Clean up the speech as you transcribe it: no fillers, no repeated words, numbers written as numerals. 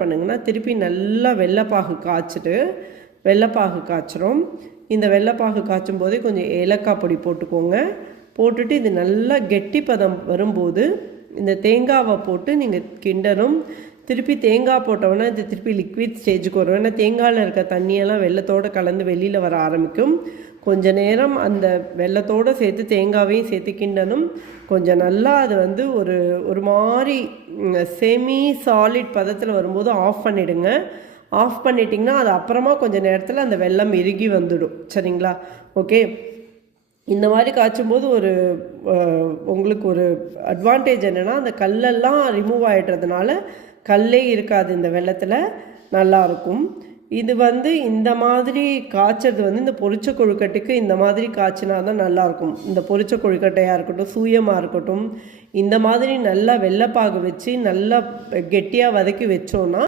பண்ணுங்கன்னா திருப்பி நல்லா வெள்ளைப்பாகு காய்ச்சிட்டு வெள்ளைப்பாகு காய்ச்சிரும். இந்த வெள்ளைப்பாகு காய்ச்சும் போதே கொஞ்சம் ஏலக்காய் பொடி போட்டுக்கோங்க. போட்டுட்டு இது நல்லா கெட்டி பதம் வரும்போது இந்த தேங்காவை போட்டு நீங்கள் கிண்டணும். திருப்பி தேங்காய் போட்டோன்னா இது திருப்பி லிக்விட் ஸ்டேஜுக்கு வரும். ஏன்னா தேங்காயில் இருக்க தண்ணியெல்லாம் வெள்ளத்தோடு கலந்து வெளியில் வர ஆரம்பிக்கும். கொஞ்ச நேரம் அந்த வெள்ளத்தோடு சேர்த்து தேங்காவையும் சேர்த்து கிண்டணும். கொஞ்சம் நல்லா அது வந்து ஒரு மாதிரி செமி சாலிட் பதத்தில் வரும்போது ஆஃப் பண்ணிவிடுங்க. ஆஃப் பண்ணிட்டிங்கன்னா அது அப்புறமா கொஞ்சம் நேரத்தில் அந்த வெள்ளம் இறுகி வந்துடும். சரிங்களா? ஓகே. இந்த மாதிரி காய்ச்சும்போது உங்களுக்கு ஒரு அட்வான்டேஜ் என்னென்னா அந்த கல்லெல்லாம் ரிமூவ் ஆகிடுறதுனால கல்லே இருக்காது இந்த வெள்ளத்தில், நல்லாயிருக்கும். இது வந்து இந்த மாதிரி காய்ச்சது வந்து இந்த பொரிச்ச கொழுக்கட்டைக்கு இந்த மாதிரி காய்ச்சினா தான் நல்லாயிருக்கும். இந்த பொரிச்ச கொழுக்கட்டையாக இருக்கட்டும், சூயமாக இருக்கட்டும், இந்த மாதிரி நல்லா வெள்ளைப்பாகு வச்சு நல்லா கெட்டியாக வதக்கி வச்சோன்னா